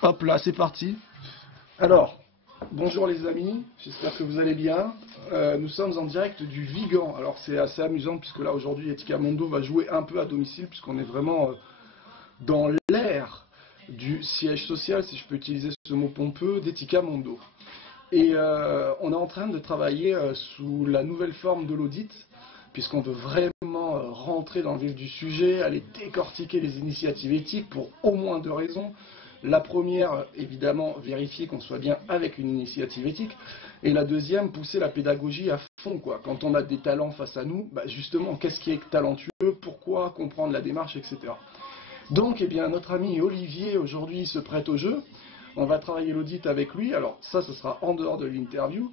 Hop là, c'est parti. Alors, bonjour les amis, j'espère que vous allez bien. Nous sommes en direct du Vigan. Alors c'est assez amusant puisque là aujourd'hui Etika Mondo va jouer un peu à domicile puisqu'on est vraiment dans l'ère du siège social, si je peux utiliser ce mot pompeux, d'Etika Mondo. Et on est en train de travailler sous la nouvelle forme de l'audit, puisqu'on veut vraiment rentrer dans le vif du sujet, aller décortiquer les initiatives éthiques pour au moins deux raisons. La première, évidemment, vérifier qu'on soit bien avec une initiative éthique. Et la deuxième, pousser la pédagogie à fond, quoi. Quand on a des talents face à nous, bah justement, qu'est-ce qui est talentueux, pourquoi, comprendre la démarche, etc. Donc, eh bien, notre ami Olivier, aujourd'hui, se prête au jeu. On va travailler l'audit avec lui. Alors, ça, ce sera en dehors de l'interview.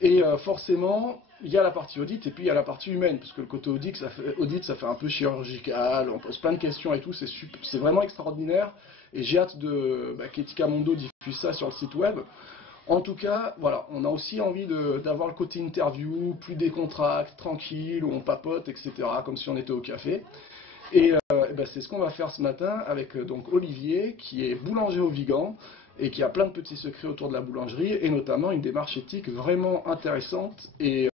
Et forcément, il y a la partie audit et puis il y a la partie humaine. Parce que le côté audit, ça fait un peu chirurgical. On pose plein de questions et tout. C'est vraiment extraordinaire. Et j'ai hâte qu'Etika Mondo diffuse ça sur le site web. En tout cas, voilà, on a aussi envie d'avoir le côté interview, plus décontracté, tranquille, où on papote, etc. Comme si on était au café. Et c'est ce qu'on va faire ce matin avec donc Olivier, qui est boulanger au Vigan et qui a plein de petits secrets autour de la boulangerie, et notamment une démarche éthique vraiment intéressante et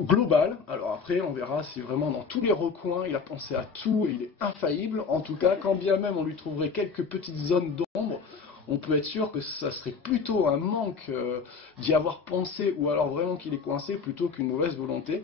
globale. Alors après, on verra si vraiment dans tous les recoins, il a pensé à tout et il est infaillible. En tout cas, quand bien même on lui trouverait quelques petites zones d'ombre, on peut être sûr que ça serait plutôt un manque d'y avoir pensé, ou alors vraiment qu'il est coincé, plutôt qu'une mauvaise volonté.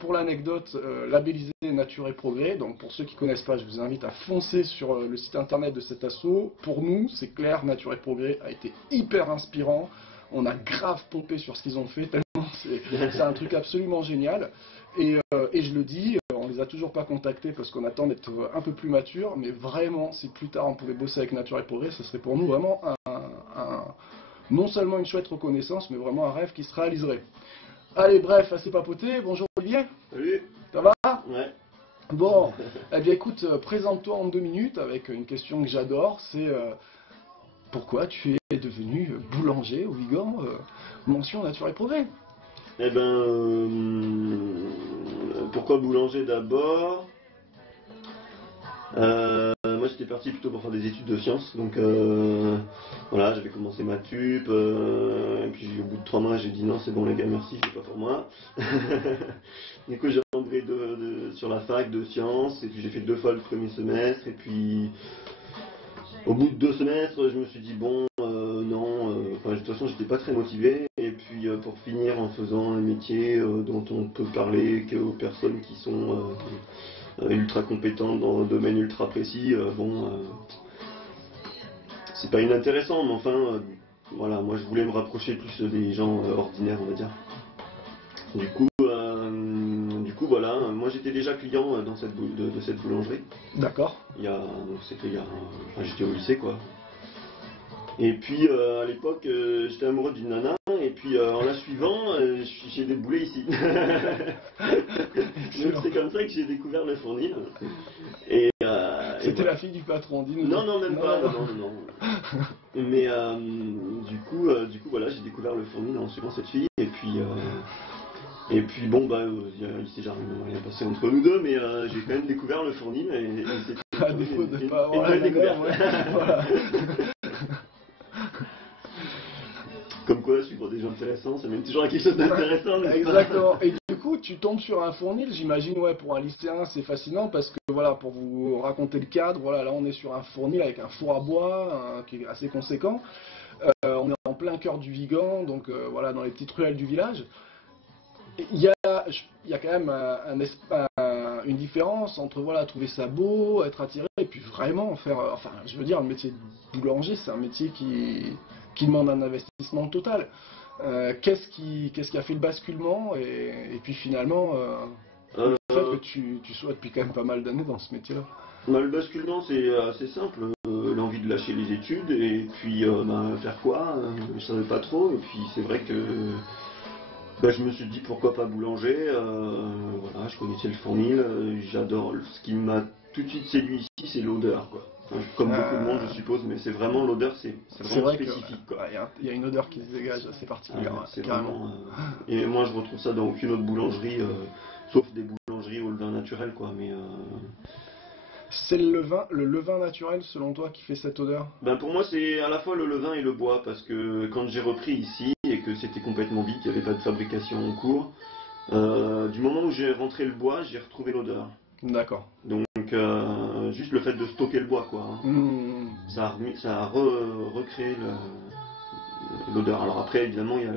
Pour l'anecdote, labellisé Nature et Progrès, donc pour ceux qui ne connaissent pas, je vous invite à foncer sur le site internet de cet asso. Pour nous, c'est clair, Nature et Progrès a été hyper inspirant. On a grave pompé sur ce qu'ils ont fait, tellement c'est un truc absolument génial. Et je le dis, on les a toujours pas contactés parce qu'on attend d'être un peu plus mature, mais vraiment, si plus tard on pouvait bosser avec Nature et Progrès, ce serait pour nous vraiment non seulement une chouette reconnaissance, mais vraiment un rêve qui se réaliserait. Allez, bref, assez papoté. Bonjour Olivier. Salut. Ça va? Ouais. Bon, eh bien écoute, présente-toi en 2 minutes avec une question que j'adore, c'est pourquoi tu es devenu boulanger au Vigan, mention Nature et Progrès? Eh ben, pourquoi boulanger d'abord? Moi j'étais parti plutôt pour faire des études de sciences, donc voilà, j'avais commencé ma tup, et puis au bout de 3 mois j'ai dit non c'est bon les gars merci, c'est pas pour moi. Du coup j'ai rentré sur la fac de sciences, et puis j'ai fait 2 fois le premier semestre, et puis au bout de 2 semestres je me suis dit bon non, de toute façon j'étais pas très motivé, et puis pour finir en faisant un métier dont on peut parler qu'aux personnes qui sont ultra compétentes dans un domaine ultra précis, c'est pas inintéressant, mais enfin, voilà, moi je voulais me rapprocher plus des gens ordinaires, on va dire. Du coup, voilà, moi j'étais déjà client de cette boulangerie. D'accord. J'étais au lycée quoi. Et puis à l'époque, j'étais amoureux d'une nana, et puis en la suivant, j'ai déboulé ici. Donc c'est comme ça que j'ai découvert le fournil. C'était la fille du patron, dis-nous. Non, même pas, non. Mais du coup, voilà, j'ai découvert le fournil en suivant cette fille, et puis bon, il s'est jamais rien passé entre nous deux, mais j'ai quand même découvert le fournil, et c'était à défaut de pas avoir une découverte. Voilà. Comme quoi, suivre des gens intéressants, ça mène toujours à quelque chose d'intéressant. Exactement. Et du coup, tu tombes sur un fournil, j'imagine, ouais, pour un lycéen, c'est fascinant parce que, voilà, pour vous raconter le cadre, voilà, là, on est sur un fournil avec un four à bois qui est assez conséquent. On est en plein cœur du Vigan, donc voilà, dans les petites ruelles du village. Il y a quand même une différence entre, voilà, trouver ça beau, être attiré, et puis vraiment faire, enfin, je veux dire, le métier de boulanger, c'est un métier qui demande un investissement total. Qu'est-ce qui a fait le basculement et puis finalement le fait que tu sois depuis quand même pas mal d'années dans ce métier-là? Le basculement c'est assez simple, l'envie de lâcher les études et puis faire quoi, je savais pas trop, et puis c'est vrai que je me suis dit pourquoi pas boulanger, voilà, je connaissais le fournil, j'adore, ce qui m'a tout de suite séduit ici c'est l'odeur quoi. Enfin, comme beaucoup de monde je suppose, mais c'est vraiment l'odeur, c'est vraiment spécifique quoi. Il y a une odeur qui se dégage assez particulière, c'est carrément. Vraiment, et moi je retrouve ça dans aucune autre boulangerie, sauf des boulangeries au levain naturel quoi, C'est le levain naturel selon toi qui fait cette odeur? Ben pour moi c'est à la fois le levain et le bois parce que quand j'ai repris ici et que c'était complètement vide, il n'y avait pas de fabrication en cours, du moment où j'ai rentré le bois, j'ai retrouvé l'odeur. D'accord. Donc juste le fait de stocker le bois quoi, hein. Ça a recréé l'odeur. Alors après évidemment il y a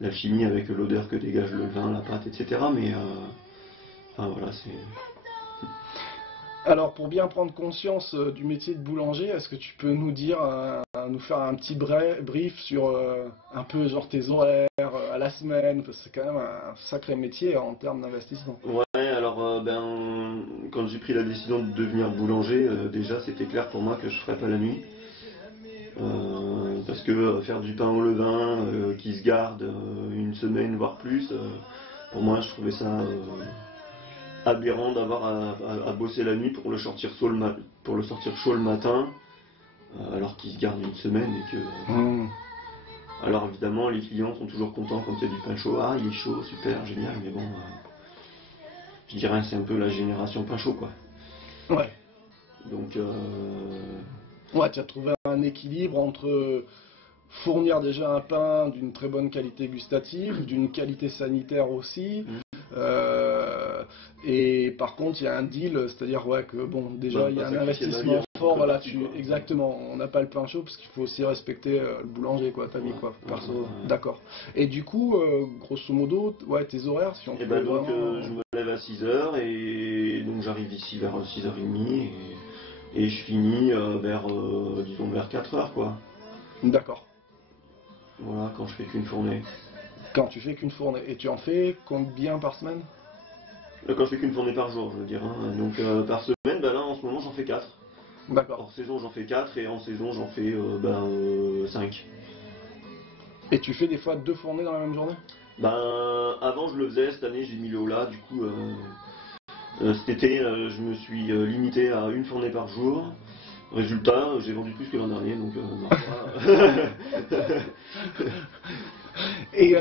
la chimie avec l'odeur que dégage le vin, la pâte, etc. Mais enfin, voilà c'est... Alors, pour bien prendre conscience du métier de boulanger, est-ce que tu peux nous dire, nous faire un petit brief sur un peu genre tes horaires à la semaine, parce que c'est quand même un sacré métier en termes d'investissement. Ouais, alors quand j'ai pris la décision de devenir boulanger, déjà c'était clair pour moi que je ferais pas la nuit. Parce que faire du pain au levain qui se garde une semaine voire plus, pour moi je trouvais ça aberrant d'avoir à bosser la nuit pour le sortir chaud le matin, alors qu'il se garde une semaine et que. Alors évidemment les clients sont toujours contents quand il y a du pain chaud. Ah il est chaud, super, génial, mais bon, je dirais c'est un peu la génération pain chaud quoi. Ouais. Donc ouais, tu as trouvé un équilibre entre fournir déjà un pain d'une très bonne qualité gustative, d'une qualité sanitaire aussi. Et par contre, il y a un deal, c'est-à-dire ouais, que bon, déjà il y a un investissement fort là-dessus. Exactement, on n'a pas le pain chaud parce qu'il faut aussi respecter le boulanger, quoi, t'as mis quoi, perso. D'accord. Et du coup, grosso modo, ouais, tes horaires, si on peut donc vraiment... je me lève à 6h et donc j'arrive ici vers 6h30 et je finis disons vers 4h quoi. D'accord. Voilà, quand je fais qu'une fournée. Quand tu fais qu'une fournée. Et tu en fais combien par semaine? Quand je fais qu'une fournée par jour, je veux dire. Hein. Donc par semaine, là en ce moment j'en fais 4. D'accord. Hors saison j'en fais 4 et en saison j'en fais 5. Et tu fais des fois 2 fournées dans la même journée? Avant je le faisais, cette année j'ai mis le haut là, du coup cet été je me suis limité à une fournée par jour. Résultat, j'ai vendu plus que l'an dernier, donc Et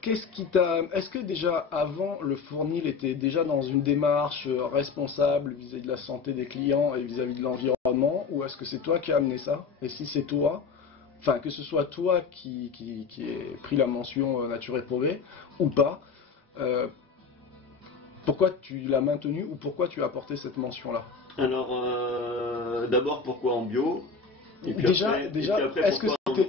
qu'est-ce qui t'a... Est-ce que déjà avant le fournil était déjà dans une démarche responsable vis-à-vis de la santé des clients et vis-à-vis de l'environnement, ou est-ce que c'est toi qui as amené ça? Et si c'est toi, enfin que ce soit toi qui ait pris la mention nature éprouvée ou pas, pourquoi tu l'as maintenu ou pourquoi tu as apporté cette mention-là? Alors, d'abord pourquoi en bio et puis après, est-ce que c'était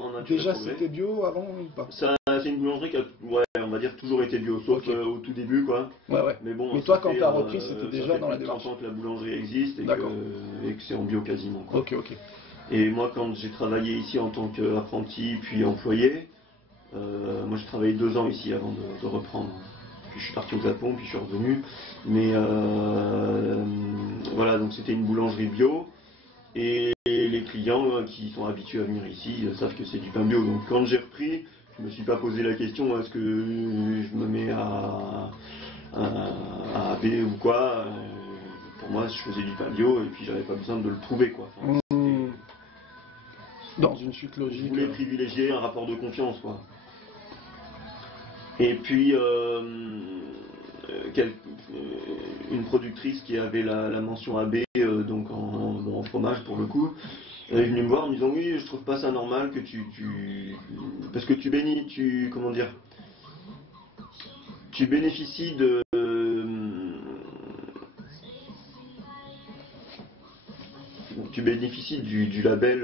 c'était bio avant ou pas? Ça, c'est une boulangerie qui a, ouais, on va dire toujours été bio, sauf au tout début quoi. Ouais. Mais bon, mais toi quand tu as repris, c'était déjà dans la démarche. Ça fait 30 ans que la boulangerie existe et que c'est en bio quasiment quoi. Ok. Et moi quand j'ai travaillé ici en tant qu'apprenti puis employé, moi j'ai travaillé 2 ans ici avant de reprendre. Puis je suis parti au Japon, puis je suis revenu. Mais voilà, donc c'était une boulangerie bio. Et les clients qui sont habitués à venir ici savent que c'est du pain bio. Donc quand j'ai repris, je me suis pas posé la question est-ce que je me mets à AB ou quoi. Pour moi, je faisais du pain bio et puis j'avais pas besoin de le prouver quoi. Enfin, dans une suite logique. Je voulais privilégier un rapport de confiance quoi. Et puis une productrice qui avait la mention AB donc en fromage pour le coup, elle est venue me voir en me disant oui je trouve pas ça normal que parce que tu bénéficies du label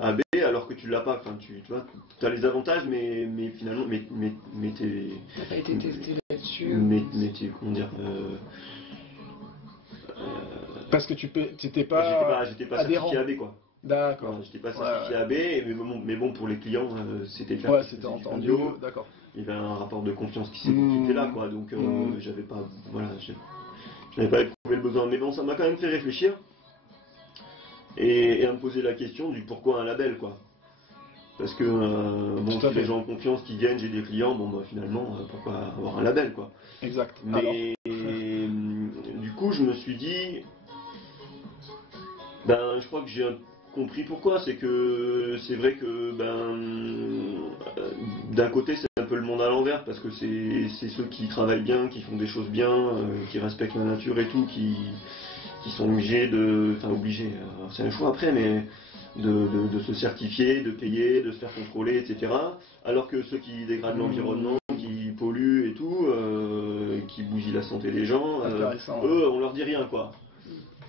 AB alors que tu l'as pas. Enfin, tu vois, tu as les avantages, mais finalement, mais t'es. T'as pas été testé là-dessus. Mais comment dire. Parce que t'étais pas. J'étais pas certifié AB quoi. D'accord. J'étais pas certifié AB, mais bon pour les clients c'était clair. Ouais, c'était entendu. D'accord. Il y avait un rapport de confiance qui était là quoi, donc j'avais pas, voilà, j'avais pas éprouvé le besoin. Mais bon, ça m'a quand même fait réfléchir. Et à me poser la question du pourquoi un label quoi. Parce que bon, si les gens ont confiance qui viennent, j'ai des clients, bon bah finalement pourquoi avoir un label quoi. Exact. Mais du coup je me suis dit je crois que j'ai compris pourquoi, c'est que c'est vrai que d'un côté c'est un peu le monde à l'envers, parce que c'est ceux qui travaillent bien, qui font des choses bien, qui respectent la nature et tout, qui sont obligés enfin obligés, c'est un choix après, mais de se certifier, de payer, de se faire contrôler, etc. Alors que ceux qui dégradent l'environnement, qui polluent et tout, qui bousillent la santé des gens, eux, on leur dit rien, quoi.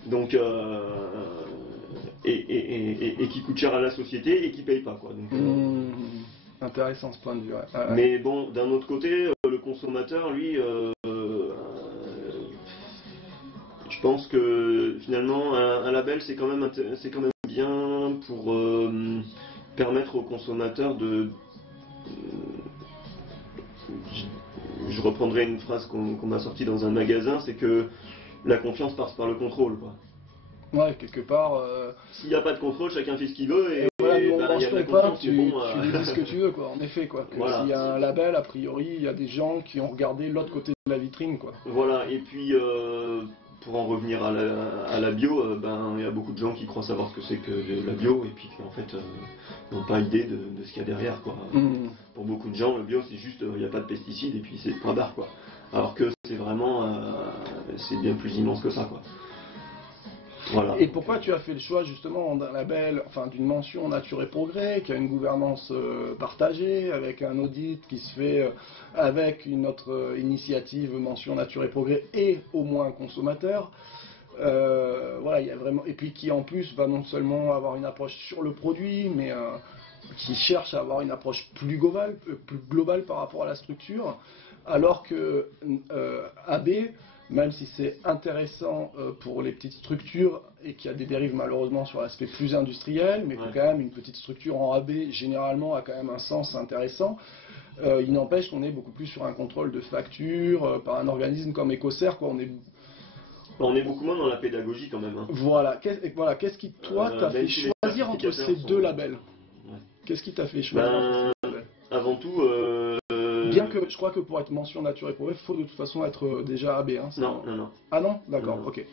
Donc, et qui coûtent cher à la société et qui payent pas, quoi. Donc, intéressant ce point de vue. Ouais. Mais bon, d'un autre côté, le consommateur, lui, je pense que finalement, un label, c'est quand même bien pour permettre aux consommateurs de... Je reprendrai une phrase qu'on m'a sortie dans un magasin, c'est que la confiance passe par le contrôle, quoi. Ouais, quelque part... S'il n'y a pas de contrôle, chacun fait ce qu'il veut et voilà, nous, il y a de la pas, confiance, tu lui dis ce que tu veux, quoi. En effet, quoi. Voilà. S'il y a un label, a priori, il y a des gens qui ont regardé l'autre côté de la vitrine, quoi. Voilà, et puis pour en revenir à la bio, il y a beaucoup de gens qui croient savoir ce que c'est que la bio et puis qui en fait n'ont pas idée de ce qu'il y a derrière, quoi. Pour beaucoup de gens, le bio c'est juste il n'y a pas de pesticides et puis c'est point barre, quoi. Alors que c'est vraiment c'est bien plus immense que ça, quoi. Voilà. Et pourquoi tu as fait le choix justement d'un label, enfin d'une mention Nature et Progrès, qui a une gouvernance partagée, avec un audit qui se fait avec une autre initiative mention Nature et Progrès et au moins consommateur. Voilà, il y a vraiment, et puis qui en plus va non seulement avoir une approche sur le produit, mais qui cherche à avoir une approche plus globale par rapport à la structure, alors que AB, même si c'est intéressant pour les petites structures et qu'il y a des dérives malheureusement sur l'aspect plus industriel, mais que quand même une petite structure en AB généralement a quand même un sens intéressant, il n'empêche qu'on est beaucoup plus sur un contrôle de facture par un organisme comme Ecocer, quoi. On est beaucoup moins dans la pédagogie quand même. Hein. Voilà, qu'est-ce qui toi t'a fait choisir entre ces deux labels? Qu'est-ce qui t'a fait choisir entre ces deux labels? Avant tout... Bien que je crois que pour être mention Nature et Progrès, il faut de toute façon être déjà AB. Hein, non. Ah non? D'accord, ok.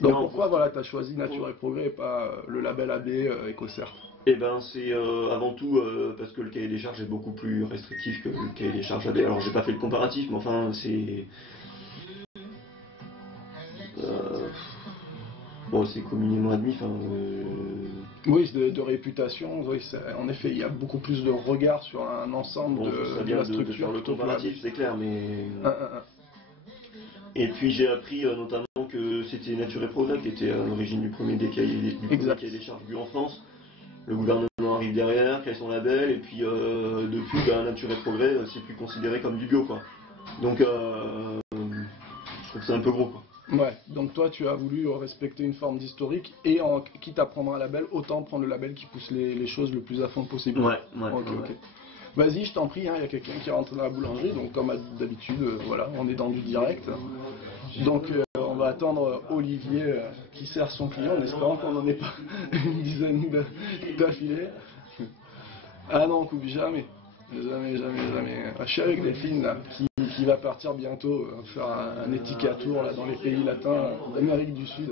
Donc pourquoi voilà, tu as choisi Nature et Progrès et pas le label AB Ecocer? Eh ben c'est avant tout parce que le cahier des charges est beaucoup plus restrictif que le cahier des charges AB. Alors j'ai pas fait le comparatif, mais enfin c'est... Bon, c'est communément admis. Oui, de réputation. Oui, en effet, il y a beaucoup plus de regard sur un ensemble de la structure. De faire le comparatif, c'est clair, mais. Et puis j'ai appris notamment que c'était Nature et Progrès qui était à l'origine du premier cahier des charges bu en France. Le gouvernement arrive derrière, crée son label, et puis depuis, Nature et Progrès, c'est plus considéré comme du bio, quoi. Donc, je trouve que c'est un peu gros, quoi. Ouais, donc toi tu as voulu respecter une forme d'historique et quitte à prendre un label, autant prendre le label qui pousse les choses le plus à fond possible. Ouais. Ok. Vas-y, je t'en prie, hein, il y a quelqu'un qui rentre dans la boulangerie, donc comme d'habitude, voilà, on est dans du direct. Donc on va attendre Olivier qui sert son client en espérant qu'on n'en ait pas une dizaine d'affilée. Ah non, on coupe jamais. Jamais. Je suis avec Delphine là, qui va partir bientôt faire un étiquetour là dans les pays latins d'Amérique du Sud.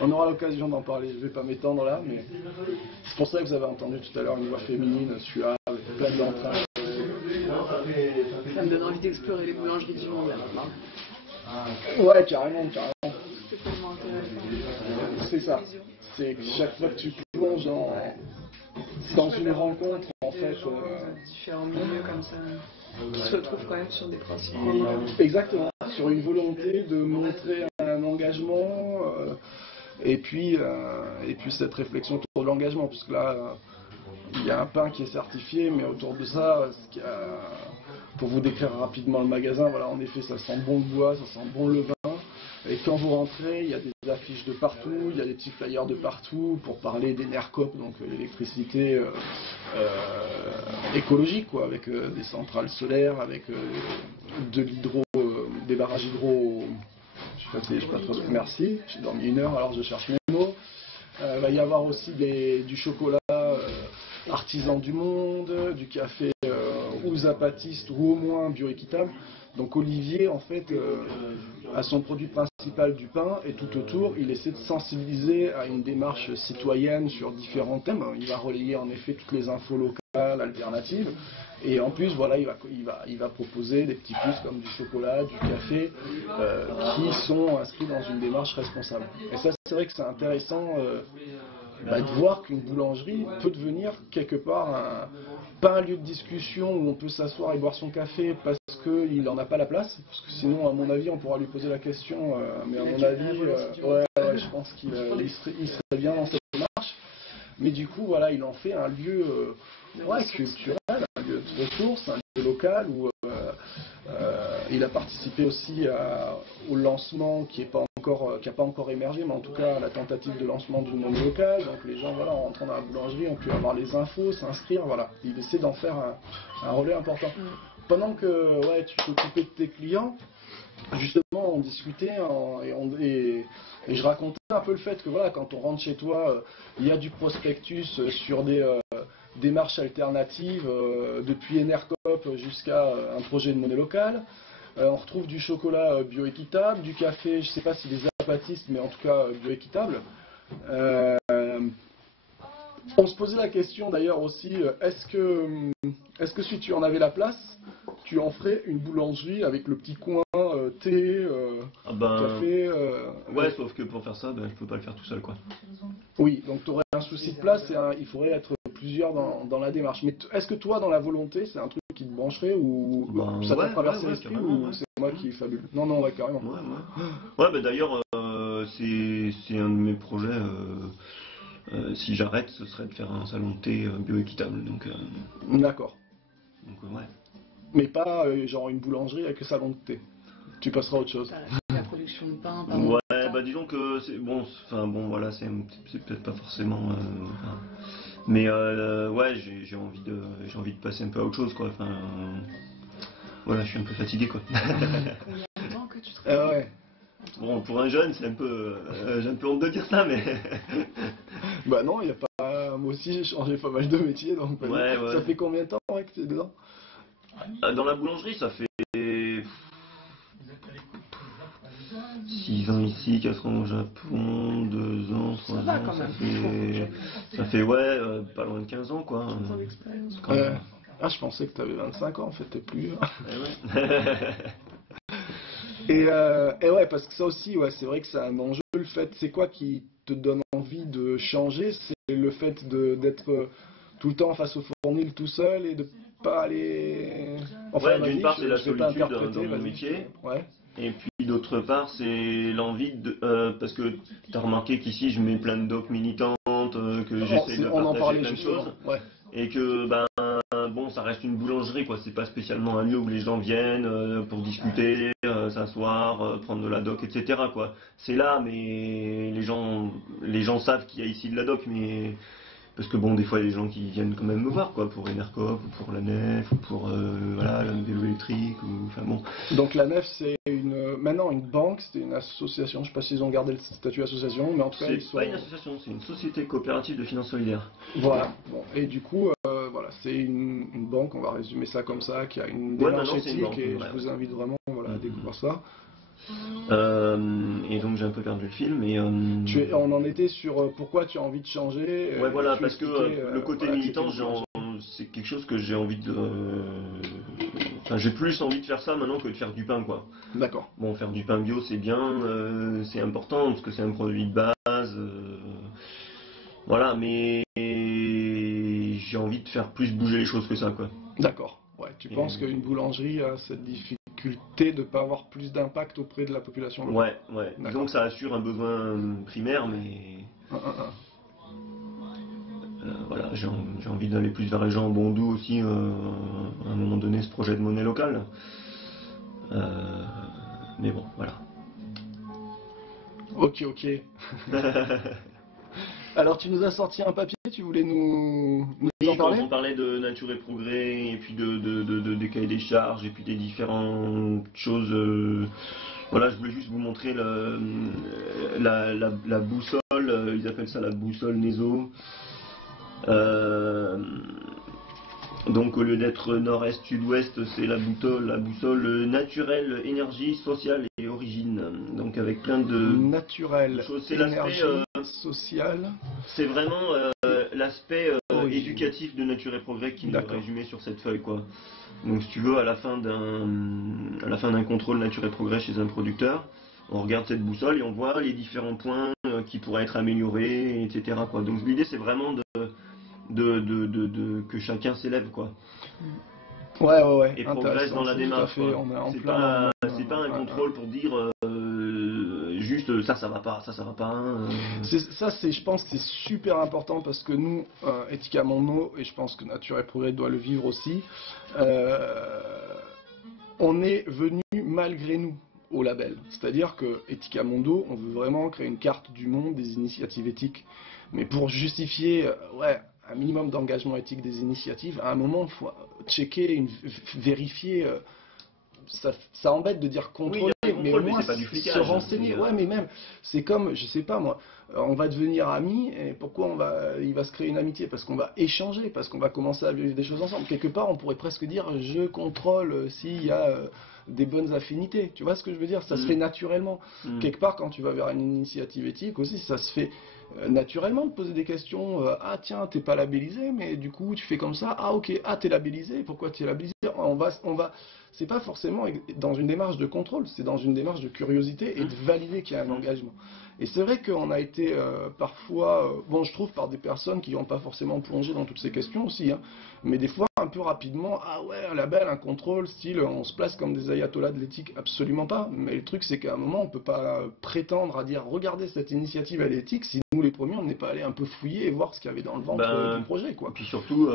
On aura l'occasion d'en parler, je ne vais pas m'étendre là, mais c'est pour ça que vous avez entendu tout à l'heure une voix féminine, suave, pleine d'entrain. Ça me donne envie d'explorer les boulangeries du monde. Ouais, carrément. C'est tellement intéressant. C'est ça. C'est que chaque fois que tu plonges dans une rencontre, en fait. Différents milieux comme ça, qui se retrouvent quand même sur des principes. Exactement, sur une volonté de montrer un engagement, et puis cette réflexion autour de l'engagement, puisque là, il y a un pain qui est certifié, mais autour de ça, pour vous décrire rapidement le magasin, voilà, en effet, ça sent bon le bois, ça sent bon le vin. Et quand vous rentrez, il y a des affiches de partout, il y a des petits flyers de partout pour parler d'Enercop, donc l'électricité écologique, quoi, avec des centrales solaires, avec de l'hydro, des barrages hydro. Je sais pas trop. Merci, j'ai dormi 1 heure, alors je cherche mes mots. Il va y avoir aussi du chocolat artisan du monde, du café ou zapatiste ou au moins bioéquitable. Donc Olivier, en fait, a son produit principal du pain et tout autour, il essaie de sensibiliser à une démarche citoyenne sur différents thèmes. Il va relayer en effet toutes les infos locales, alternatives. Et en plus, voilà, il va proposer des petits plus comme du chocolat, du café, qui sont inscrits dans une démarche responsable. Et ça, c'est vrai que c'est intéressant de voir qu'une boulangerie peut devenir quelque part pas un lieu de discussion où on peut s'asseoir et boire son café parce qu'il n'en a pas la place. Parce que sinon, à mon avis, on pourra lui poser la question. Mais à mon avis, je pense qu'il serait bien dans cette démarche. Mais du coup, voilà, il en fait un lieu culturel, un lieu de ressources, un lieu local où il a participé aussi au lancement qui n'a pas encore émergé, mais en tout cas à la tentative de lancement du monde local. Donc les gens, voilà, en rentrant dans la boulangerie, ont pu avoir les infos, s'inscrire, voilà. Il essaie d'en faire un relais important. Pendant que tu t'occupais de tes clients, justement, on discutait et je racontais un peu le fait que voilà, quand on rentre chez toi, il y a du prospectus sur des démarches alternatives, depuis Enercop jusqu'à un projet de monnaie locale. On retrouve du chocolat bioéquitable, du café, je ne sais pas si des apatistes, mais en tout cas bioéquitable. On se posait la question d'ailleurs aussi, est-ce que si tu en avais la place, tu en ferais une boulangerie avec le petit coin thé, café Ouais, sauf que pour faire ça, je peux pas le faire tout seul, quoi. Oui, donc tu aurais un souci de place et il faudrait être plusieurs dans la démarche. Mais est-ce que toi, dans la volonté, c'est un truc qui te brancherait ou ça t'a traversé l'esprit ou c'est moi qui fabule? Non, carrément. Ouais, d'ailleurs, c'est un de mes projets. Si j'arrête, ce serait de faire un salon de thé bioéquitable. D'accord. Donc, ouais. Mais pas genre une boulangerie avec un salon de thé. Tu passeras à autre chose. La production de pain, Ouais, disons que c'est bon. Enfin bon, voilà, c'est peut-être pas forcément. Mais ouais, j'ai envie de passer un peu à autre chose, quoi. Enfin, voilà, je suis un peu fatigué, quoi. Il y a longtemps que tu travailles. Ouais. Bon, pour un jeune, c'est un peu, j'ai un peu honte de dire ça, mais. Bah non, il y a pas. Moi aussi, j'ai changé pas mal de métiers, donc. Ouais. Ça fait combien de temps que tu es dedans? Dans la boulangerie, ça fait 6 ans ici, 4 ans au Japon, 2 ans, 3 ans. Quand même. Ça fait pas loin de 15 ans, quoi. Je pensais que tu avais 25 ans, en fait, t'es plus. Ouais. Et ouais, parce que ça aussi, c'est vrai que c'est un enjeu. Le fait, c'est quoi qui te donne envie de changer? C'est le fait d'être tout le temps face au fournil tout seul et de pas aller. Enfin, d'une part, c'est la solitude dans mon métier. Ouais. Et puis d'autre part, c'est l'envie de. Parce que tu as remarqué qu'ici, je mets plein de docs militantes, que j'essaie de partager plein de choses. Ouais. Et que, bon, ça reste une boulangerie, quoi. C'est pas spécialement un lieu où les gens viennent pour discuter, s'asseoir, prendre de la doc, etc., quoi. C'est là, mais les gens savent qu'il y a ici de la doc, mais. Parce que bon, des fois, il y a des gens qui viennent quand même me voir, quoi, pour Enercop, ou pour la Nef, ou pour la vélo électrique, enfin bon. Donc la Nef, c'est maintenant une banque, c'était une association, je sais pas s'ils ont gardé le statut association, mais en tout cas c'est pas une association, c'est une société coopérative de finances solidaires. Voilà. Bon. Et du coup, voilà, c'est une banque, on va résumer ça comme ça, qui a une démarche éthique, et je vous invite vraiment à découvrir ça. Et donc j'ai un peu perdu le film. On en était sur pourquoi tu as envie de changer. Ouais, voilà, parce que le côté militant, c'est quelque chose que j'ai envie de. Enfin, j'ai plus envie de faire ça maintenant que de faire du pain, quoi. D'accord. Bon, faire du pain bio, c'est bien, c'est important parce que c'est un produit de base. Voilà, mais j'ai envie de faire plus bouger les choses que ça, quoi. D'accord. Ouais, tu penses qu'une boulangerie a cette difficulté de ne pas avoir plus d'impact auprès de la population locale? Ouais. Disons que ça assure un besoin primaire, mais. Voilà, j'ai envie d'aller plus vers les gens en bon doux aussi, à un moment donné, ce projet de monnaie locale. Mais bon, voilà. Ok. Alors tu nous as sorti un papier, tu voulais nous en parler? Quand on parlait de Nature et Progrès, et puis des cahiers des charges, et puis des différentes choses. Voilà, je voulais juste vous montrer la boussole, ils appellent ça la boussole NESO. Donc au lieu d'être nord-est, sud-ouest, c'est la boussole naturelle, énergie, sociale et origine. Donc avec plein de naturelle, choses. C'est énergie, sociale. C'est vraiment l'aspect éducatif de Nature et Progrès qui nous est résumé sur cette feuille, quoi. Donc si tu veux, à la fin d'un contrôle Nature et Progrès chez un producteur, on regarde cette boussole et on voit les différents points qui pourraient être améliorés, etc., quoi. Donc l'idée c'est vraiment que chacun s'élève, quoi. Ouais. Et progresse dans la démarche. C'est pas un contrôle pour dire juste ça va pas, ça va pas. Je pense que c'est super important parce que nous, Ethica Mondo, et je pense que Nature et Progrès doit le vivre aussi, on est venu malgré nous au label. C'est-à-dire que Ethica Mondo, on veut vraiment créer une carte du monde des initiatives éthiques. Mais pour justifier un minimum d'engagement éthique des initiatives, à un moment, il faut checker, vérifier. Ça embête de dire contrôler, mais au moins se renseigner. Ouais, mais même, c'est comme, je sais pas moi, on va devenir amis, et pourquoi il va se créer une amitié? Parce qu'on va échanger, parce qu'on va commencer à vivre des choses ensemble. Quelque part, on pourrait presque dire, je contrôle s'il y a des bonnes affinités. Tu vois ce que je veux dire? Ça se fait naturellement. Quelque part, quand tu vas vers une initiative éthique aussi, ça se fait naturellement de poser des questions. Ah tiens, t'es pas labellisé, mais du coup, tu fais comme ça. Ah ok, t'es labellisé, pourquoi t'es labellisé? C'est pas forcément dans une démarche de contrôle, c'est dans une démarche de curiosité et de valider qu'il y a un engagement. Et c'est vrai qu'on a été parfois, je trouve par des personnes qui n'ont pas forcément plongé dans toutes ces questions aussi, mais des fois un peu rapidement, ah ouais, un label, un contrôle, style, on se place comme des ayatollahs de l'éthique, absolument pas. Mais le truc c'est qu'à un moment, on peut pas prétendre à dire, regardez cette initiative, elle est éthique, si nous les premiers, on n'est pas allé un peu fouiller et voir ce qu'il y avait dans le ventre du projet, quoi. Et puis surtout,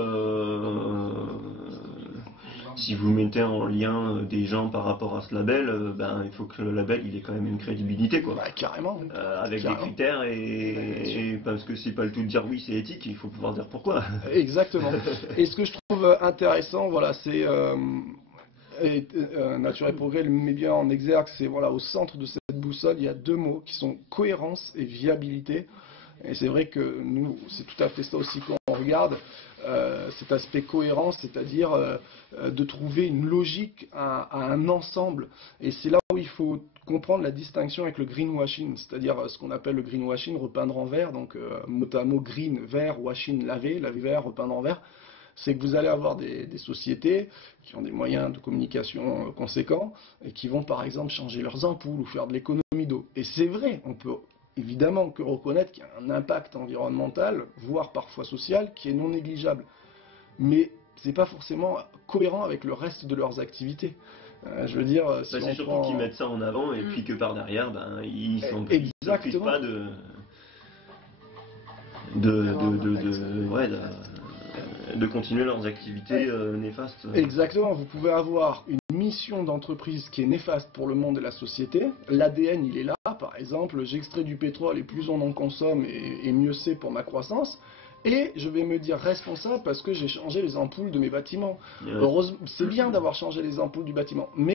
si vous mettez en lien des gens par rapport à ce label, il faut que le label il ait quand même une crédibilité, quoi. Carrément. Avec des critères et parce que c'est pas le tout de dire oui c'est éthique, il faut pouvoir dire pourquoi. Exactement. Et ce que je trouve intéressant, c'est Nature et Progrès le met bien en exergue, c'est au centre de cette boussole, il y a deux mots qui sont cohérence et viabilité. Et c'est vrai que nous, c'est tout à fait ça aussi qu'on regarde, cet aspect cohérence, c'est-à-dire de trouver une logique à un ensemble. Et c'est là où il faut comprendre la distinction avec le greenwashing, c'est-à-dire ce qu'on appelle le greenwashing, repeindre en vert, donc mot à mot green, vert, washing, laver vert, repeindre en vert. C'est que vous allez avoir des sociétés qui ont des moyens de communication conséquents et qui vont par exemple changer leurs ampoules ou faire de l'économie d'eau. Et c'est vrai, on peut évidemment que reconnaître qu'il y a un impact environnemental, voire parfois social, qui est non négligeable. Mais c'est pas forcément cohérent avec le reste de leurs activités. Je veux dire, si c'est surtout qu'ils mettent ça en avant et puis que par derrière, ils s'en privent pas de continuer leurs activités néfastes. Exactement, vous pouvez avoir une mission d'entreprise qui est néfaste pour le monde et la société. L'ADN, il est là, par exemple, j'extrais du pétrole et plus on en consomme et mieux c'est pour ma croissance. Et je vais me dire responsable parce que j'ai changé les ampoules de mes bâtiments. C'est bien d'avoir changé les ampoules du bâtiment, mais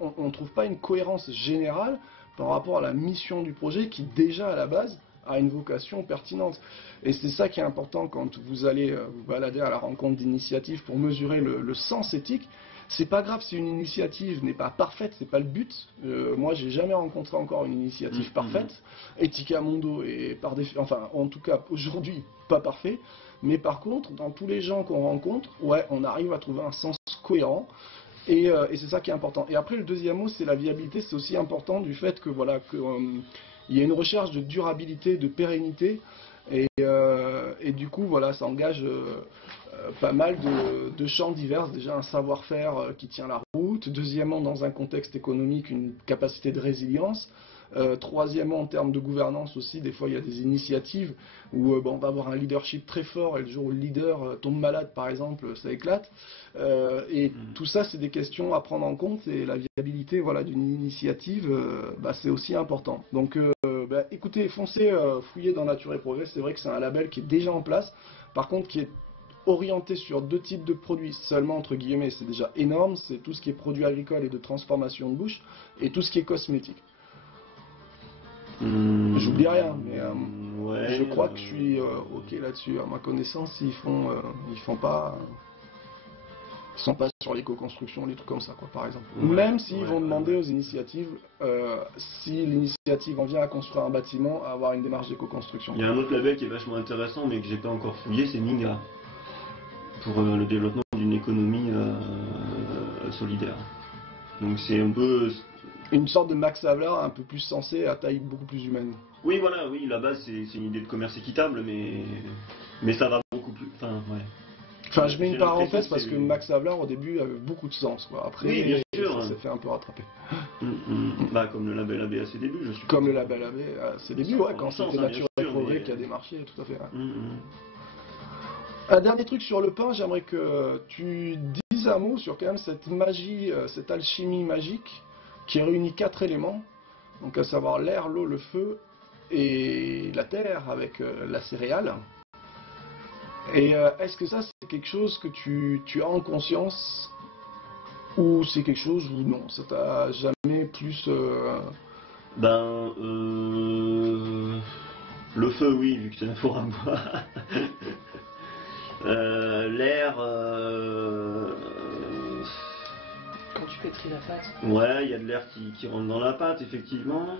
on ne trouve pas une cohérence générale par rapport à la mission du projet qui déjà à la base a une vocation pertinente. Et c'est ça qui est important quand vous allez vous balader à la rencontre d'initiatives pour mesurer le sens éthique. C'est pas grave si une initiative n'est pas parfaite, c'est pas le but. Moi, j'ai jamais rencontré encore une initiative parfaite. Ethica Mondo est en tout cas aujourd'hui pas parfait. Mais par contre, dans tous les gens qu'on rencontre, on arrive à trouver un sens cohérent. Et c'est ça qui est important. Et après, le deuxième mot, c'est la viabilité. C'est aussi important du fait que il y a une recherche de durabilité, de pérennité. Et du coup, ça engage pas mal de champs divers. Déjà, un savoir-faire qui tient la route. Deuxièmement, dans un contexte économique, une capacité de résilience. Troisièmement, en termes de gouvernance aussi, des fois il y a des initiatives où on va avoir un leadership très fort et le jour où le leader tombe malade par exemple, ça éclate. Tout ça c'est des questions à prendre en compte et la viabilité d'une initiative c'est aussi important. Donc écoutez, foncez, fouillez dans Nature et Progrès, c'est vrai que c'est un label qui est déjà en place, par contre qui est orienté sur deux types de produits seulement entre guillemets, c'est déjà énorme, c'est tout ce qui est produits agricoles et de transformation de bouche et tout ce qui est cosmétique. J'oublie rien, mais je crois que je suis ok là-dessus. À ma connaissance, ils font pas qui sont pas sur l'éco-construction, les trucs comme ça, quoi, par exemple. Ouais, Même s'ils ouais, vont demander ouais. aux initiatives, si l'initiative en vient à construire un bâtiment, à avoir une démarche d'éco-construction. Il y a un autre label qui est vachement intéressant mais que j'ai pas encore fouillé, c'est Minga, pour le développement d'une économie solidaire. Donc c'est un peu... Une sorte de Max Havelaar un peu plus sensé, à taille beaucoup plus humaine. Oui voilà, oui, la base c'est une idée de commerce équitable mais ça va beaucoup plus... Enfin ouais. Enfin, je mets J'ai une l'impression parenthèse que parce c'est- que Max Havelaar, au début, avait beaucoup de sens, quoi. Après, Oui, bien sûr. ça s'est fait un peu rattraper. Bah comme le label AB à ses débuts, je suis. Comme le label AB, à ses débuts, ouais, quand Sens, c'était hein, Nature bien et sûr, Progrès mais- qui a démarché, tout à fait. Ouais. Hum, hum. Un dernier truc sur le pain, j'aimerais que tu dises un mot sur quand même cette magie, cette alchimie magique qui réunit 4 éléments, donc à savoir l'air, l'eau, le feu et la terre avec la céréale. Et est-ce que ça c'est quelque chose que tu as en conscience ou c'est quelque chose où non, ça t'a jamais plus... Ben, le feu, oui, vu que c'est un four à bois. L'air, Quand tu pétris la pâte. ouais, il y a de l'air qui rentre dans la pâte, effectivement.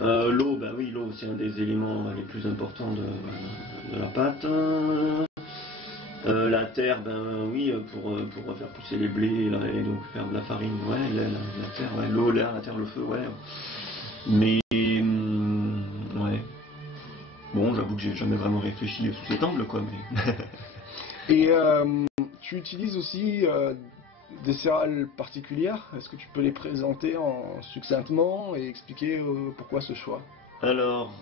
L'eau, ben oui, l'eau, c'est un des éléments les plus importants de la pâte. La terre, ben oui, pour faire pousser les blés et donc faire de la farine, ouais, la terre, ouais, l'eau, l'air, la terre, le feu, ouais. Mais, ouais. Bon, j'avoue que j'ai jamais vraiment réfléchi sous cet angle, quoi, mais... Et tu utilises aussi des céréales particulières. Est-ce que tu peux les présenter succinctement et expliquer pourquoi ce choix? Alors,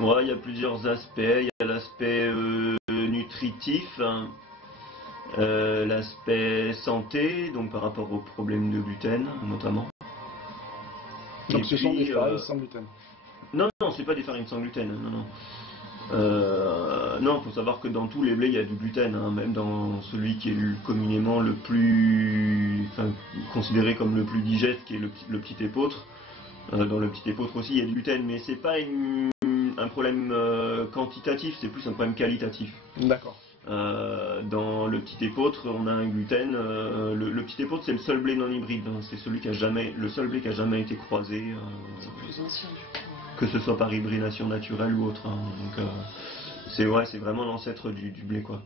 ouais, il y a plusieurs aspects. Il y a l'aspect nutritif, hein, l'aspect santé, donc par rapport aux problèmes de gluten, notamment. Donc Et ce sont puis, des farines sans gluten. Non, non, c'est pas des farines sans gluten, non, non. Non, faut savoir que dans tous les blés, il y a du gluten, hein, même dans celui qui est communément le plus, enfin, considéré comme le plus digeste, qui est le petit épeautre. Dans le petit épeautre aussi, il y a du gluten, mais c'est pas un problème quantitatif, c'est plus un problème qualitatif. D'accord. Dans le petit épeautre, on a un gluten. Le petit épeautre, c'est le seul blé non hybride, hein, c'est le seul blé qui a jamais été croisé. C'est plus ancien du coup. Que ce soit par hybridation naturelle ou autre, hein. Donc c'est vraiment l'ancêtre du blé, quoi.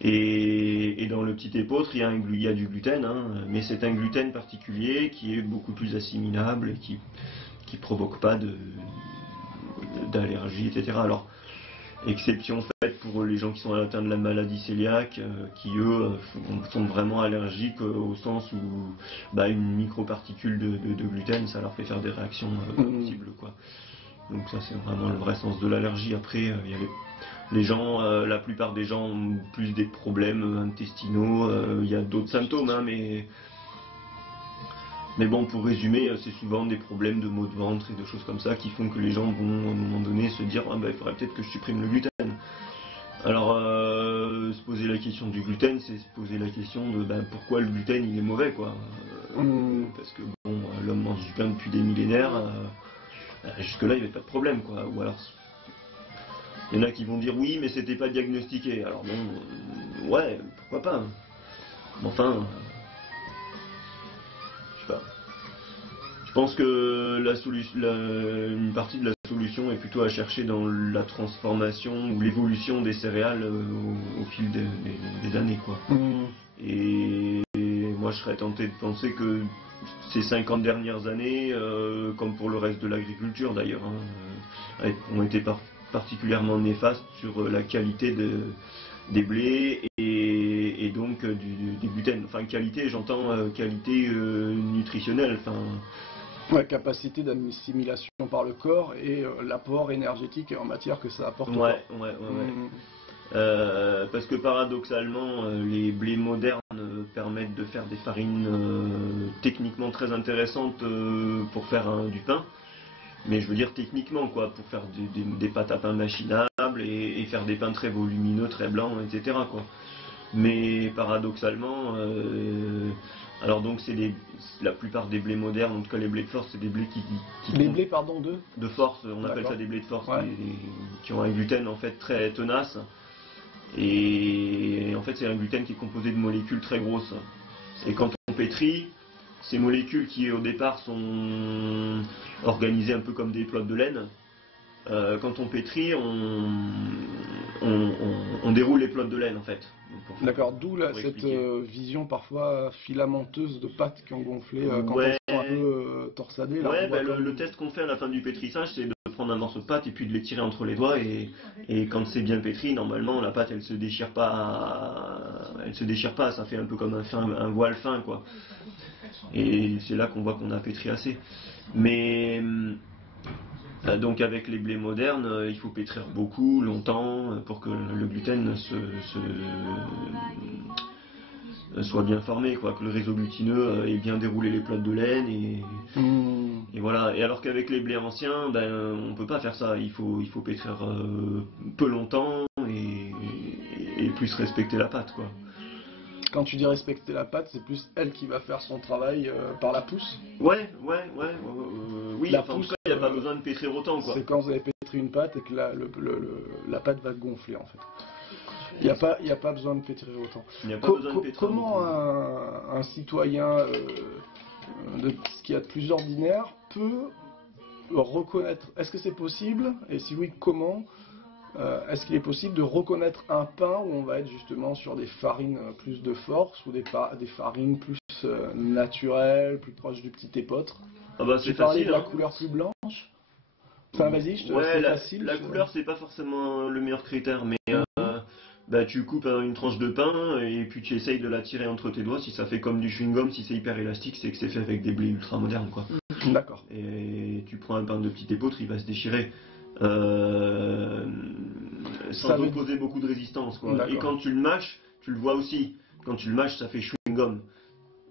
Et dans le petit épeautre, il y a du gluten, hein, mais c'est un gluten particulier qui est beaucoup plus assimilable et qui provoque pas d'allergie, etc. Alors, exception faite pour les gens qui sont atteints de la maladie cœliaque, qui eux sont vraiment allergiques au sens où bah, une microparticule de gluten, ça leur fait faire des réactions possibles, quoi. Donc ça c'est vraiment le vrai sens de l'allergie. Après, il y a les gens, la plupart des gens ont plus des problèmes intestinaux, il y a d'autres symptômes, hein, mais bon, pour résumer, c'est souvent des problèmes de maux de ventre et de choses comme ça qui font que les gens vont à un moment donné se dire ah, bah, il faudrait peut-être que je supprime le gluten. Alors, se poser la question du gluten, c'est se poser la question de bah, pourquoi le gluten il est mauvais, quoi. Parce que bon, l'homme mange du pain depuis des millénaires. Jusque-là, il n'y avait pas de problème, quoi. Ou alors, il y en a qui vont dire oui, mais c'était pas diagnostiqué. Alors bon, ouais, pourquoi pas. Mais enfin, je sais pas. Je pense que une partie de la solution est plutôt à chercher dans la transformation ou l'évolution des céréales au fil des années, quoi. Et moi, je serais tenté de penser que ces 50 dernières années, comme pour le reste de l'agriculture d'ailleurs, hein, ont été particulièrement néfastes sur la qualité des blés et donc du gluten. Enfin, qualité, j'entends qualité nutritionnelle. Enfin, Ouais, capacité d'assimilation par le corps et l'apport énergétique et en matière que ça apporte au ouais, corps. ouais. Parce que paradoxalement, les blés modernes permettent de faire des farines techniquement très intéressantes pour faire du pain. Mais je veux dire techniquement, quoi, pour faire des pâtes à pain machinables et faire des pains très volumineux, très blancs, etc., quoi. Mais paradoxalement, Alors donc la plupart des blés modernes, en tout cas les blés de force, c'est des blés Les blés, pardon, de force, on appelle D'accord. ça des blés de force, Ouais. qui ont un gluten en fait très tenace. Et en fait c'est un gluten qui est composé de molécules très grosses. Et quand on pétrit, ces molécules qui au départ sont organisées un peu comme des pelotes de laine, quand on pétrit, on déroule les pelotes de laine en fait. D'accord, d'où pour cette expliquer. vision parfois filamenteuse de pâtes qui ont gonflé quand Ouais. elles sont un peu torsadées. Là, on Ouais, voit bah, comme- le test qu'on fait à la fin du pétrissage, c'est de prendre un morceau de pâte et puis de les tirer entre les doigts et quand c'est bien pétri, normalement la pâte elle se déchire pas, ça fait un peu comme un voile fin quoi. Et c'est là qu'on voit qu'on a pétri assez. Mais donc avec les blés modernes, il faut pétrir beaucoup, longtemps, pour que le gluten soit bien formé, quoi, que le réseau glutineux ait bien déroulé les plates de laine et voilà. Et alors qu'avec les blés anciens, ben on peut pas faire ça. Il faut pétrir peu longtemps et plus respecter la pâte, quoi. Quand tu dis respecter la pâte, c'est plus elle qui va faire son travail par la pousse. Ouais, oui. La Enfin, en tout pousse, cas, il n'y a pas besoin de pétrir autant, quoi. C'est quand vous avez pétri une pâte et que la pâte va gonfler en fait. Il n'y a pas besoin de pétrir autant. Il n'y a pas besoin de pétrir Comment beaucoup. un citoyen de ce qu'il y a de plus ordinaire peut reconnaître, est-ce que c'est possible, et si oui, comment est-ce qu'il est possible de reconnaître un pain où on va être justement sur des farines plus de force ou des farines plus naturelles, plus proches du petit épeautre? Ah bah Tu c'est parlais facile, de la hein. couleur plus blanche. Enfin, vas-y, Ouais, c'est la facile. couleur c'est pas forcément le meilleur critère, mais bah, tu coupes une tranche de pain et puis tu essayes de la tirer entre tes doigts. Si ça fait comme du chewing-gum, si c'est hyper élastique, c'est que c'est fait avec des blés ultra modernes, quoi. D'accord. Et tu prends un pain de petit épeautre, il va se déchirer. Sans Ça veut- opposer beaucoup de résistance, quoi. D'accord. Et quand tu le mâches, tu le vois aussi. Quand tu le mâches, ça fait chewing-gum.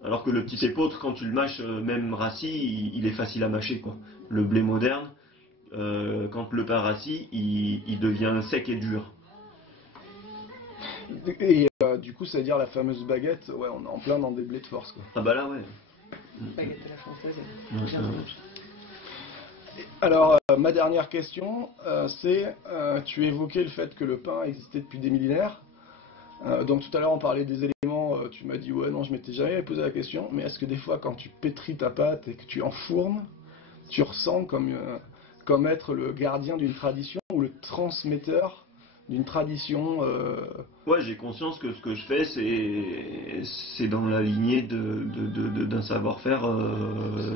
Alors que le petit épeautre, quand tu le mâches, même rassis, il est facile à mâcher, quoi. Le blé moderne, quand le pain rassis, il devient sec et dur. Et du coup, ça veut dire la fameuse baguette, ouais, on est en plein dans des blés de force, quoi. Ah bah là, ouais. Baguette à la française. Ouais, Bien ouais. entendu. Alors, ma dernière question, c'est, tu évoquais le fait que le pain existait depuis des millénaires. Donc tout à l'heure, on parlait des éléments, tu m'as dit, ouais, non, je m'étais jamais posé la question, mais est-ce que des fois, quand tu pétris ta pâte et que tu enfournes, tu ressens comme être le gardien d'une tradition ou le transmetteur d'une tradition Ouais, j'ai conscience que ce que je fais, c'est dans la lignée d'un savoir-faire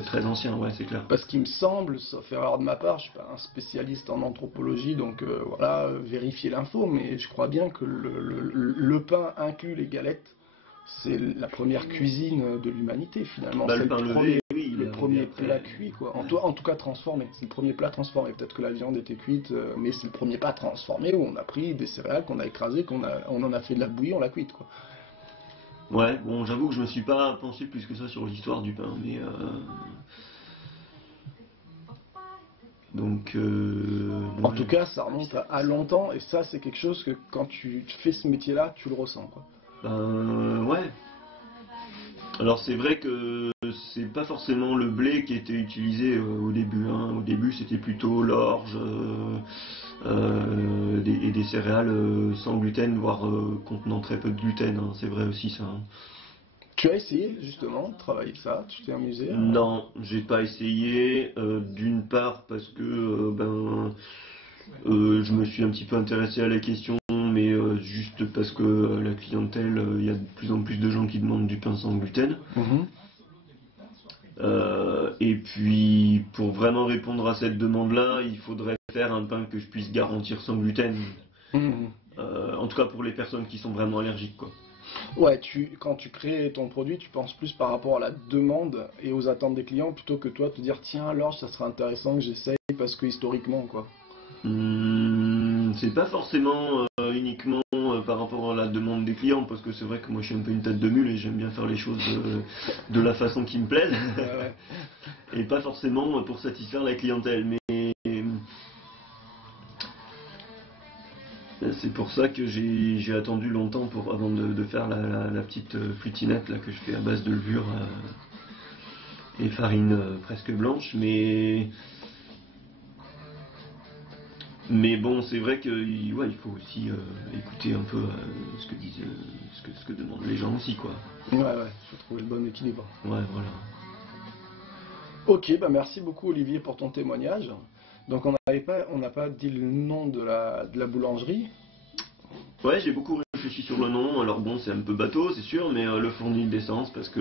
très ancien, ouais, c'est clair. Parce qu'il me semble, sauf erreur de ma part, je suis pas un spécialiste en anthropologie, donc voilà, vérifier l'info, mais je crois bien que le pain inclut les galettes, c'est la première cuisine de l'humanité finalement. Bah, C'est le pain levé, premier, oui, le il est premier arrivé après. plat cuit, quoi. En tout cas transformé. C'est le premier plat transformé. Peut-être que la viande était cuite, mais c'est le premier plat transformé où on a pris des céréales qu'on a écrasées, on en a fait de la bouillie, on l'a cuite, quoi. Ouais, bon, j'avoue que je me suis pas penché plus que ça sur l'histoire du pain, mais donc En ouais. tout cas, ça remonte à longtemps, et ça, c'est quelque chose que quand tu fais ce métier-là, tu le ressens, quoi. Ben ouais. Alors c'est vrai que c'est pas forcément le blé qui était utilisé au début, hein. Au début c'était plutôt l'orge et des céréales sans gluten, voire contenant très peu de gluten, hein. C'est vrai aussi ça, hein. Tu as essayé justement de travailler ça, tu t'es amusé Non, j'ai pas essayé. D'une part parce que je me suis un petit peu intéressé à la question, mais juste parce que la clientèle, il y a de plus en plus de gens qui demandent du pain sans gluten. Mhm. Et puis, pour vraiment répondre à cette demande-là, il faudrait faire un pain que je puisse garantir sans gluten. Mhm. En tout cas pour les personnes qui sont vraiment allergiques, quoi. Ouais, quand tu crées ton produit, tu penses plus par rapport à la demande et aux attentes des clients plutôt que toi te dire tiens alors ça serait intéressant que j'essaye parce que historiquement quoi. C'est pas forcément uniquement par rapport à la demande des clients, parce que c'est vrai que moi je suis un peu une tête de mule et j'aime bien faire les choses de la façon qui me plaise, Ouais. et pas forcément pour satisfaire la clientèle. Mais C'est pour ça que j'ai attendu longtemps avant de faire la petite flutinette là, que je fais à base de levure et farine presque blanche, mais bon, c'est vrai que ouais, il faut aussi écouter un peu ce que disent, ce que demandent les gens aussi, quoi. Ouais, il faut trouver le bon équilibre. Ouais, voilà. Ok, bah merci beaucoup Olivier pour ton témoignage. Donc on n'a pas dit le nom de la boulangerie. Ouais, j'ai beaucoup réfléchi sur le nom. Alors bon, c'est un peu bateau, c'est sûr, mais le fournil d'essence, parce que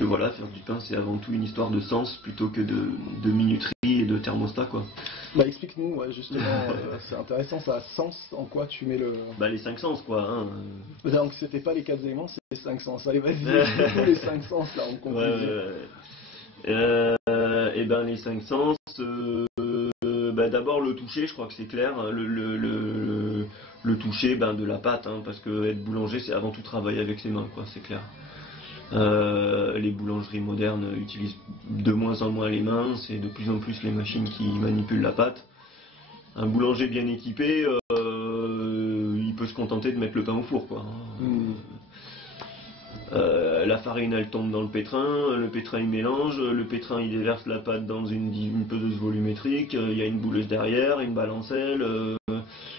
voilà, faire du pain, c'est avant tout une histoire de sens plutôt que de minuterie et de thermostat, quoi. Bah explique-nous, ouais, justement, c'est intéressant, ça a sens en quoi tu mets le... Bah les 5 sens, quoi. Hein. Donc c'était pas les 4 éléments, c'est les 5 sens. Allez, vas-y, explique-nous les 5 sens là en conclusion. Et ben les 5 sens, bah, d'abord le toucher, je crois que c'est clair, hein, le toucher de la pâte, hein, parce que être boulanger c'est avant tout travailler avec ses mains, quoi, c'est clair. Les boulangeries modernes utilisent de moins en moins les mains, c'est de plus en plus les machines qui manipulent la pâte. Un boulanger bien équipé, il peut se contenter de mettre le pain au four, quoi. La farine elle tombe dans le pétrin il mélange, le pétrin il déverse la pâte dans une peseuse volumétrique, il y a une bouleuse derrière, une balancelle.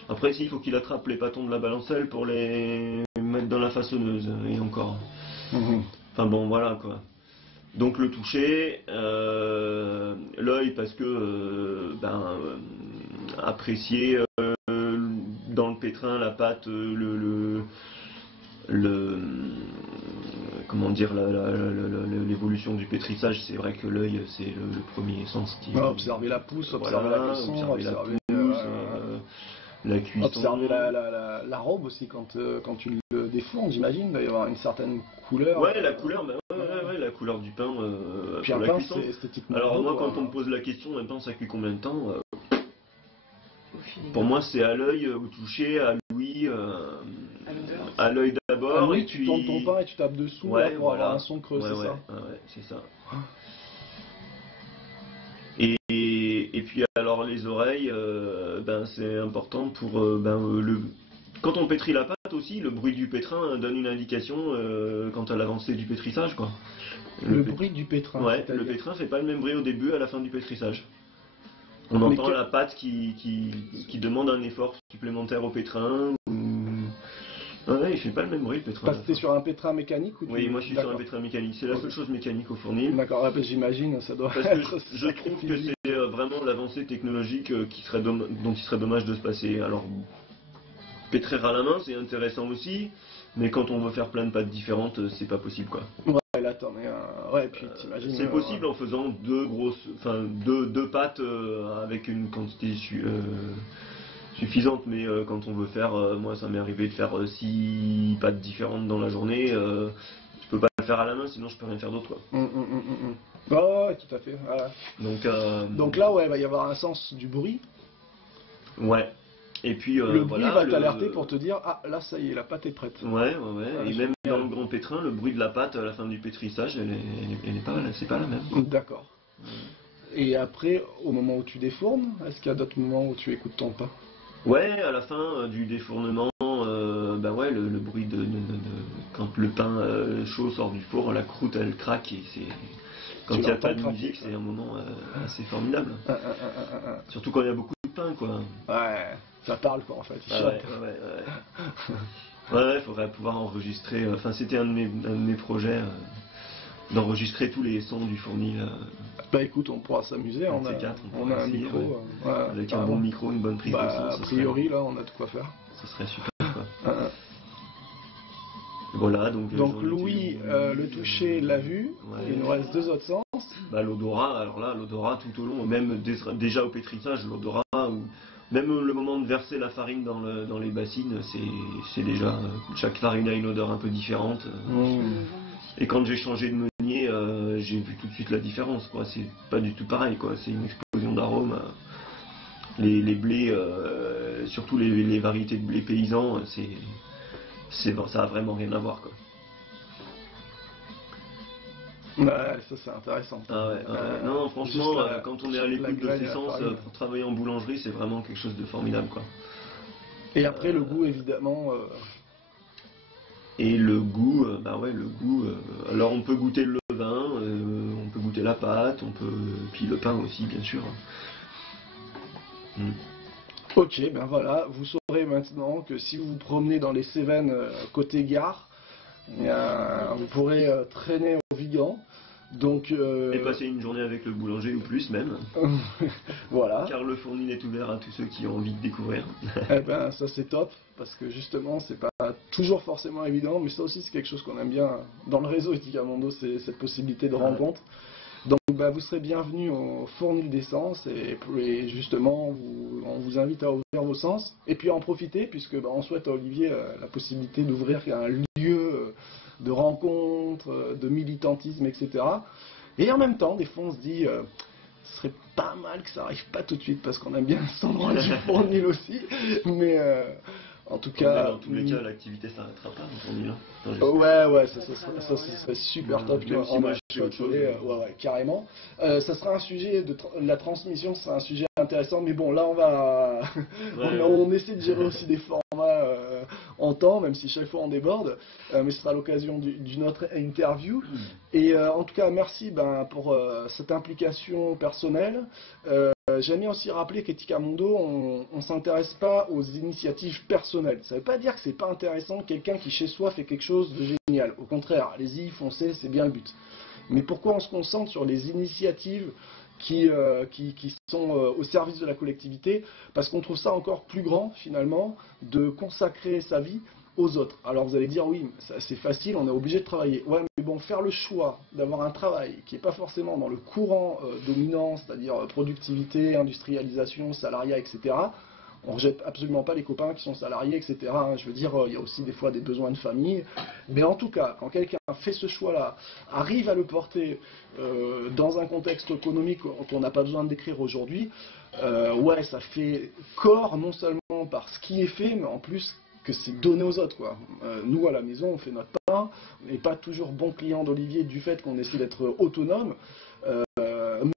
Après il faut qu'il attrape les pâtons de la balancelle pour les mettre dans la façonneuse, et encore. Enfin bon, voilà, quoi. Donc le toucher, l'œil parce que apprécier dans le pétrin la pâte, comment dire, l'évolution du pétrissage, c'est vrai que l'œil c'est le premier sens qui... observer la pousse, observer la cuisson, observer la cuisson. Observer l'arôme aussi quand tu le défournes, j'imagine, il va y avoir une certaine couleur. Ouais, la couleur, la couleur du pain puis pour un la pain, cuisson. c'est esthétiquement Alors beau, moi, quoi. quand on me pose la question, un pain ça cuit combien de temps, pour moi c'est à l'œil, au toucher, à l'ouïe, à l'œil d'abord. Oui, et tu puis... tournes ton pain et tu tapes dessous ouais, pour voilà. avoir un son creux, c'est ça. Ouais, c'est ça. Et puis alors les oreilles, c'est important pour quand on pétrit la pâte aussi, le bruit du pétrin donne une indication quant à l'avancée du pétrissage, quoi. Le bruit du pétrin. Ouais, le pétrin fait pas le même bruit au début et à la fin du pétrissage. On entend la pâte qui demande un effort supplémentaire au pétrin. Ouais, il fait pas le même bruit le pétrin. Parce que t'es sur un pétrin mécanique ou Oui, moi je suis sur un pétrin mécanique. C'est la seule chose mécanique au fournil. D'accord, j'imagine, ça doit Parce être... que je trouve que c'est vraiment l'avancée technologique dont il serait dommage de se passer. Alors, pétrir à la main, c'est intéressant aussi, mais quand on veut faire plein de pâtes différentes, c'est pas possible, quoi. Ouais, là t'en es un... Ouais, puis t'imagines... C'est possible en faisant deux pâtes avec une quantité suffisante, mais quand on veut faire, moi ça m'est arrivé de faire 6 pâtes différentes dans la journée, je peux pas le faire à la main, sinon je peux rien faire d'autre, quoi. Ouais, tout à fait. Voilà. Donc là, ouais, il va y avoir un sens du bruit. Ouais. Et puis le bruit va t'alerter pour te dire, ah là ça y est, la pâte est prête. Ouais. Et même dans le grand pétrin, le bruit de la pâte à la fin du pétrissage, c'est pas la même. D'accord. Et après, au moment où tu défournes, est-ce qu'il y a d'autres moments où tu écoutes ton pain? Ouais, à la fin du défournement, le bruit quand le pain chaud sort du four, la croûte elle craque et c'est... Quand il n'y a pas de musique, c'est un moment assez formidable. Surtout quand il y a beaucoup de pain, quoi. Ouais, ça parle, quoi, en fait. Ouais, il faudrait pouvoir enregistrer... Enfin, c'était un de mes projets, d'enregistrer tous les sons du fournil. Bah écoute, on pourra s'amuser, on a un micro. Avec un bon micro, une bonne prise de son. A priori, là, on a de quoi faire. Ce serait super, quoi. Voilà, donc Louis, le toucher, l'a vue, il nous reste 2 autres sens. L'odorat, alors là, l'odorat tout au long, même déjà au pétrissage, l'odorat, ou même le moment de verser la farine dans les bassines, c'est déjà, chaque farine a une odeur un peu différente. Et quand j'ai changé de meunier, j'ai vu tout de suite la différence, quoi. C'est pas du tout pareil, quoi. C'est une explosion d'arômes. Les blés, surtout les variétés de blés paysans, ça a vraiment rien à voir, quoi. Ouais, ça c'est intéressant. Non, franchement, quand on est à l'écoute de ces sens, pour travailler en boulangerie, c'est vraiment quelque chose de formidable, quoi. Et après, le goût, évidemment. Et le goût, alors on peut goûter le levain, on peut goûter la pâte, puis le pain aussi, bien sûr. Ok, ben voilà, vous saurez maintenant que si vous vous promenez dans les Cévennes côté gare, vous pourrez traîner au Vigan. Donc, Et passer une journée avec le boulanger ou plus même. Voilà. Car le fournil est ouvert à tous ceux qui ont envie de découvrir. Eh ben ça c'est top, parce que justement c'est pas toujours forcément évident, mais ça aussi c'est quelque chose qu'on aime bien dans le réseau Etika Mondo, c'est cette possibilité de rencontre. Donc bah, vous serez bienvenus au fournil d'essence et justement on vous invite à ouvrir vos sens et puis à en profiter puisque bah, on souhaite à Olivier la possibilité d'ouvrir un lieu de rencontre, de militantisme, etc. Et en même temps, des fois on se dit ce serait pas mal que ça arrive pas tout de suite parce qu'on aime bien cet endroit du fournil aussi, mais en tout cas, dans tous les cas, l'activité s'arrêtera pas au fournil. Ouais, ça serait super top. Même si moi je fais autre chose. Ouais, carrément. Ça sera un sujet la transmission, c'est un sujet intéressant, mais bon, là on va, on essaie de gérer aussi des formats en temps, même si chaque fois on déborde, mais ce sera l'occasion d'une autre interview. Et en tout cas, merci pour cette implication personnelle. J'aime bien aussi rappeler qu'Etika Mondo, on ne s'intéresse pas aux initiatives personnelles. Ça ne veut pas dire que c'est pas intéressant quelqu'un qui chez soi fait quelque chose de génial. Au contraire, allez-y, foncez, c'est bien le but. Mais pourquoi on se concentre sur les initiatives qui sont au service de la collectivité? Parce qu'on trouve ça encore plus grand, finalement, de consacrer sa vie aux autres. Alors vous allez dire, oui, c'est facile, on est obligé de travailler. Ouais, mais bon, faire le choix d'avoir un travail qui n'est pas forcément dans le courant dominant, c'est-à-dire productivité, industrialisation, salariat, etc., on ne rejette absolument pas les copains qui sont salariés, etc. Je veux dire, il y a aussi des fois des besoins de famille. Mais en tout cas, quand quelqu'un fait ce choix-là, arrive à le porter dans un contexte économique qu'on n'a pas besoin de décrire aujourd'hui, ouais, ça fait corps non seulement par ce qui est fait, mais en plus que c'est donné aux autres, quoi. Nous, à la maison, on fait notre pain, on n'est pas toujours bon client d'Olivier du fait qu'on essaie d'être autonome,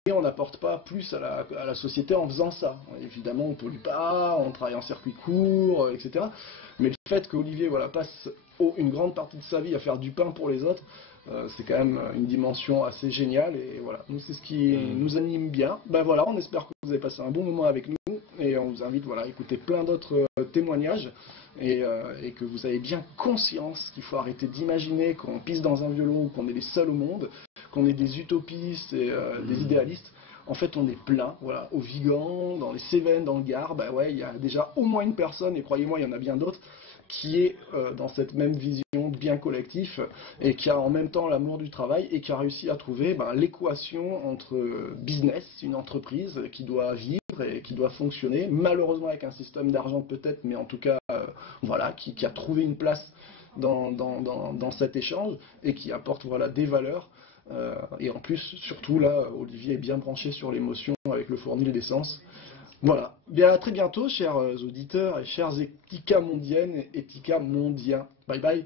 mais on n'apporte pas plus à la société en faisant ça. Évidemment, on ne pollue pas, on travaille en circuit court, etc. Mais le fait qu'Olivier passe une grande partie de sa vie à faire du pain pour les autres, c'est quand même une dimension assez géniale. Et voilà, nous, c'est ce qui nous anime bien. Ben voilà, on espère que vous avez passé un bon moment avec nous. Et on vous invite à écouter plein d'autres témoignages et que vous avez bien conscience qu'il faut arrêter d'imaginer qu'on pisse dans un violon ou qu'on est les seuls au monde, qu'on est des utopistes et des idéalistes. En fait, on est plein, voilà, au Vigan, dans les Cévennes, dans le Gard, bah ouais, il y a déjà au moins une personne, et croyez-moi, il y en a bien d'autres, qui est dans cette même vision de bien collectif et qui a en même temps l'amour du travail et qui a réussi à trouver l'équation entre business, une entreprise qui doit vivre et qui doit fonctionner, malheureusement avec un système d'argent peut-être, mais en tout cas, voilà, qui a trouvé une place dans cet échange et qui apporte des valeurs. Et en plus, surtout là, Olivier est bien branché sur l'émotion avec le fournil d'essence. Voilà. Bien, à très bientôt, chers auditeurs et chers Etika mondiennes et Etika mondiens. Bye bye.